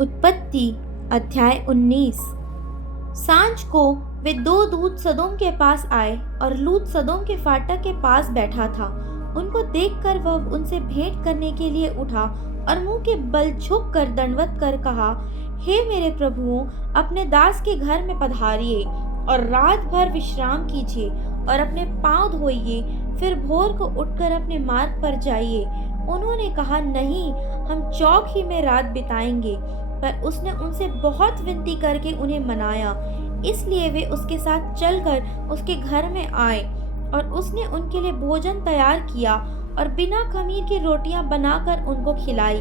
उत्पत्ति अध्याय 19। सांझ को वे दो दूत सदोम के पास आए और लूत सदोम के फाटक के पास बैठा था। उनको देखकर वह उनसे भेंट करने के लिए उठा और मुंह के बल झुक कर दंडवत कर कहा, हे मेरे प्रभुओं, अपने दास के घर में पधारिए और रात भर विश्राम कीजिए और अपने पांव धोइए, फिर भोर को उठकर अपने मार्ग पर जाइए। उन्होंने कहा, नहीं, हम चौक ही में रात बिताएंगे। पर उसने उनसे बहुत विनती करके उन्हें मनाया, इसलिए वे उसके साथ चलकर उसके घर में आए और उसने उनके लिए भोजन तैयार किया और बिना खमीर की रोटियां बनाकर उनको खिलाई।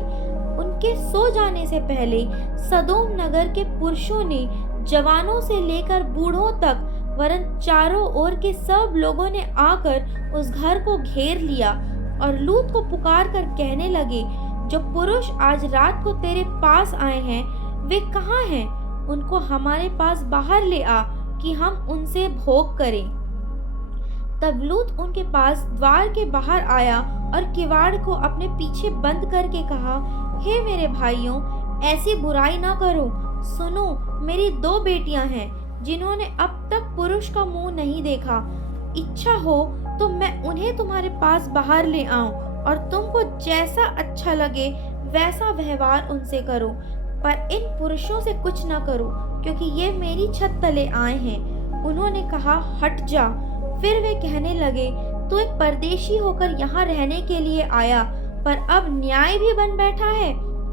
उनके सो जाने से पहले सदोम नगर के पुरुषों ने जवानों से लेकर बूढ़ों तक वरन चारों ओर के सब लोगों ने आकर उस घर को घेर लिया और लूत को पुकार कर कहने लगे, जो पुरुष आज रात को तेरे पास आए हैं वे कहाँ हैं? उनको हमारे पास बाहर ले आ कि हम उनसे भोग करें। तब लूत उनके पास द्वार के बाहर आया और किवाड़ को अपने पीछे बंद करके कहा, हे मेरे भाइयों, ऐसी बुराई ना करो। सुनो, मेरी दो बेटियां हैं जिन्होंने अब तक पुरुष का मुंह नहीं देखा। इच्छा हो तो मैं उन्हें तुम्हारे पास बाहर ले आऊं और तुमको जैसा अच्छा लगे वैसा व्यवहार उनसे करो, पर इन पुरुषों से कुछ न करो, क्योंकि ये मेरी छत तले आए हैं। उन्होंने कहा, हट जा। फिर वे कहने लगे, तू एक परदेशी होकर यहाँ रहने के लिए आया, पर अब न्याय भी बन बैठा है,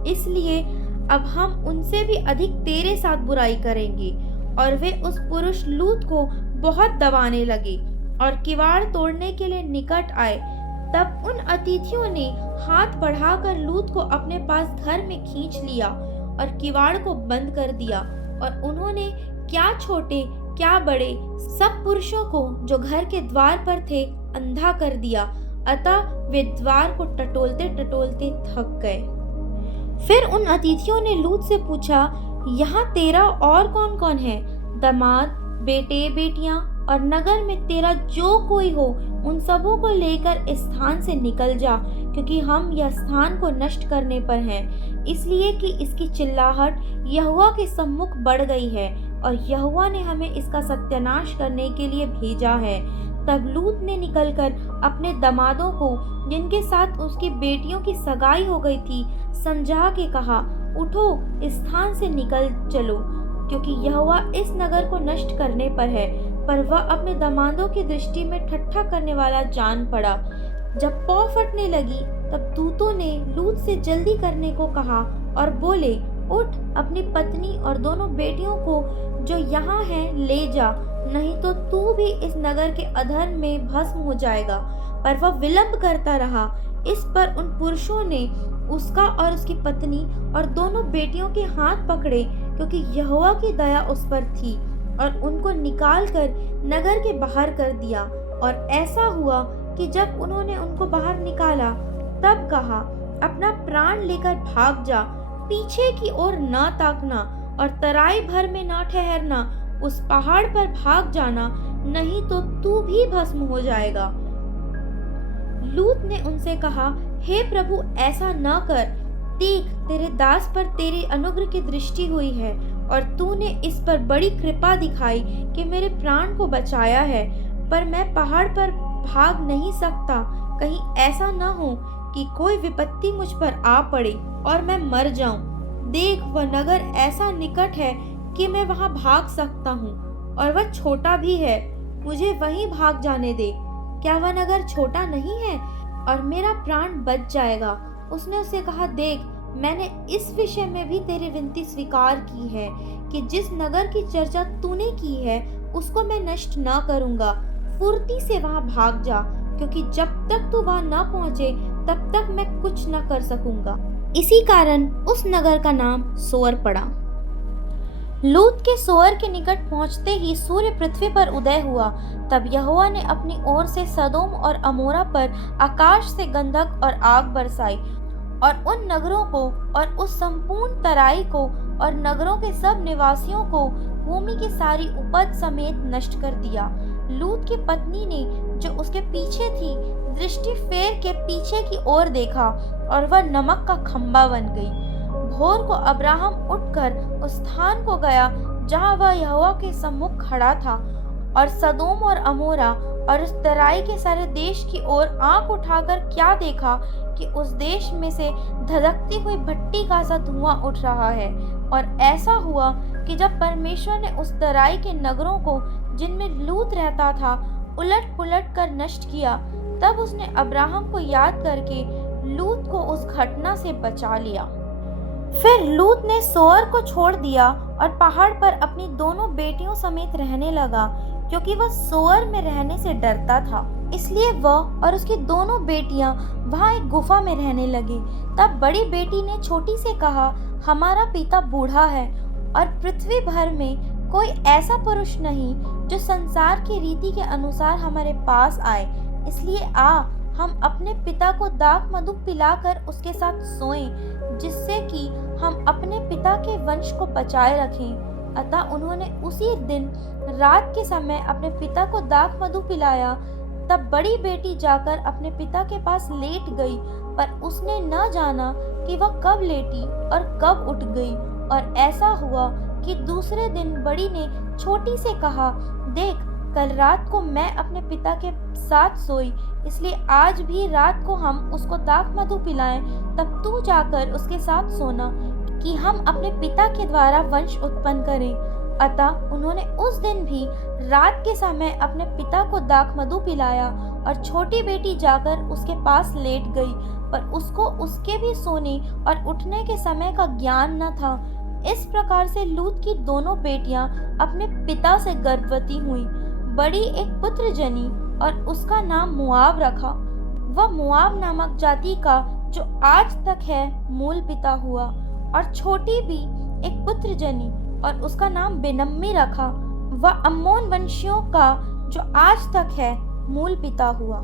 इसलिए अब हम उनसे भी अधिक तेरे साथ बुराई करेंगे। और वे उस पुरुष लूत को बहुत दबाने लगे और किवाड़ तोड़ने के लिए निकट आए। तब उन अतिथियों ने हाथ बढ़ाकर लूत को अपने पास घर में खींच लिया और किवाड़ को बंद कर दिया। और उन्होंने क्या छोटे क्या बड़े सब पुरुषों को जो घर के द्वार पर थे अंधा कर दिया। अतः वे द्वार को टटोलते टटोलते थक गए। फिर उन अतिथियों ने लूत से पूछा, यहाँ तेरा और कौन कौन है? दामाद, बेटे बेटियां और नगर में तेरा जो कोई हो, उन सबों को लेकर इस स्थान से निकल जा, क्योंकि हम यह स्थान को नष्ट करने पर हैं, इसलिए कि इसकी चिल्लाहट यहोवा के सम्मुख बढ़ गई है और यहोवा ने हमें इसका सत्यानाश करने के लिए भेजा है। तब लूत ने निकलकर अपने दामादों को, जिनके साथ उसकी बेटियों की सगाई हो गई थी, समझा के कहा, उठो, इस स्थान से निकल चलो, क्योंकि यहोवा इस नगर को नष्ट करने पर है। पर वह अपने दामादों की दृष्टि में ठट्ठा करने वाला जान पड़ा। जब पौ फटने लगी तब दूतों ने लूत से जल्दी करने को कहा और बोले, उठ, अपनी पत्नी और दोनों बेटियों को जो यहाँ हैं ले जा, नहीं तो तू भी इस नगर के अधर्म में भस्म हो जाएगा। पर वह विलंब करता रहा। इस पर उन पुरुषों ने उसका और उसकी पत्नी और दोनों बेटियों के हाथ पकड़े, क्योंकि यहोवा की दया उस पर थी, और उनको निकाल कर नगर के बाहर कर दिया। और ऐसा हुआ कि जब उन्होंने उनको बाहर निकाला तब कहा, अपना प्राण लेकर भाग जा, पीछे की ओर न ताकना और तराई भर में न ठहरना, उस पहाड़ पर भाग जाना, नहीं तो तू भी भस्म हो जाएगा। लूत ने उनसे कहा, हे प्रभु, ऐसा न कर। देख, तेरे दास पर तेरी अनुग्रह की दृष्टि हुई है और तूने इस पर बड़ी कृपा दिखाई कि मेरे प्राण को बचाया है। पर मैं पहाड़ पर भाग नहीं सकता, कहीं ऐसा न हो कि कोई विपत्ति मुझ पर आ पड़े और मैं मर जाऊं। देख, वह नगर ऐसा निकट है कि मैं वहां भाग सकता हूँ, और वह छोटा भी है, मुझे वहीं भाग जाने दे। क्या वह नगर छोटा नहीं है और मेरा प्राण बच जाएगा? उसने उससे कहा, देख, मैंने इस विषय में भी तेरी विनती स्वीकार की है कि जिस नगर की चर्चा तूने की है उसको मैं नष्ट न करूंगा। फुर्ती से वहां भाग जा, क्योंकि जब तक तू वहां न पहुंचे तब तक मैं कुछ न कर सकूंगा। इसी कारण उस नगर का नाम सोअर पड़ा। लूत के सोअर के निकट पहुंचते ही सूर्य पृथ्वी पर उदय हुआ। तब यहोवा ने अपनी ओर से सदोम और अमोरा पर आकाश से गंधक और आग बरसाई और उन नगरों को और उस संपूर्ण तराई को और नगरों के सब निवासियों को भूमि की सारी उपज समेत नष्ट कर दिया। लूत की पत्नी ने, जो उसके पीछे थी, दृष्टि फेर के पीछे की ओर देखा और वह नमक का खंभा बन गई भोर को अब्राहम उठकर उस स्थान को गया जहाँ वह यहोवा के सम्मुख खड़ा था, और सदोम और अमोरा और उस तराई के सारे देश की ओर आंख उठाकर क्या देखा कि उस देश में से धधकती हुई भट्टी का सा धुआं उठ रहा है। और ऐसा हुआ कि जब परमेश्वर ने उस तराई के नगरों को जिनमें लूत रहता था उलट पुलट कर नष्ट किया, तब उसने अब्राहम को याद करके लूत को उस घटना से बचा लिया। फिर लूत ने सोअर को छोड़ दिया और पहाड़ पर अपनी दोनों बेटियों समेत रहने लगा, क्योंकि वह सोअर में रहने से डरता था। इसलिए वह और उसकी दोनों बेटियां वहां एक गुफा में रहने लगी। तब बड़ी बेटी ने छोटी से कहा, हमारा पिता बूढ़ा है और पृथ्वी भर में कोई ऐसा पुरुष नहीं जो संसार की रीति के अनुसार हमारे पास आए, इसलिए आ हम अपने पिता को दाख मधु पिलाकर उसके साथ सोएं, जिससे कि हम अपने पिता के वंश को बचाए रखें। अतः उन्होंने उसी दिन रात के समय अपने पिता को दाख मधु पिलाया। तब बड़ी बेटी जाकर अपने पिता के पास लेट गई, पर उसने न जाना कि वह कब लेटी और कब उठ गई। और ऐसा हुआ कि दूसरे दिन बड़ी ने छोटी से कहा, देख, कल रात को मैं अपने पिता के साथ सोई, इसलिए आज भी रात को हम उसको दाख मधु पिलाएं, तब तू जाकर उसके साथ सोना, कि हम अपने पिता के द्वारा वंश उत्पन्न करें। अतः उन्होंने उस दिन भी रात के समय अपने पिता को दाख मधु पिलाया, और छोटी बेटी जाकर उसके पास लेट गई, पर उसको उसके भी सोने और उठने के समय का ज्ञान न था। इस प्रकार से लूत की दोनों बेटियां अपने पिता से गर्भवती हुईं। बड़ी एक पुत्र जनी और उसका नाम मोआब रखा। वह मोआब नामक जाति का जो आज तक है मूल पिता हुआ। और छोटी भी एक पुत्र जनी और उसका नाम बेनम्मी रखा। वह अम्मोन वंशियों का जो आज तक है मूल पिता हुआ।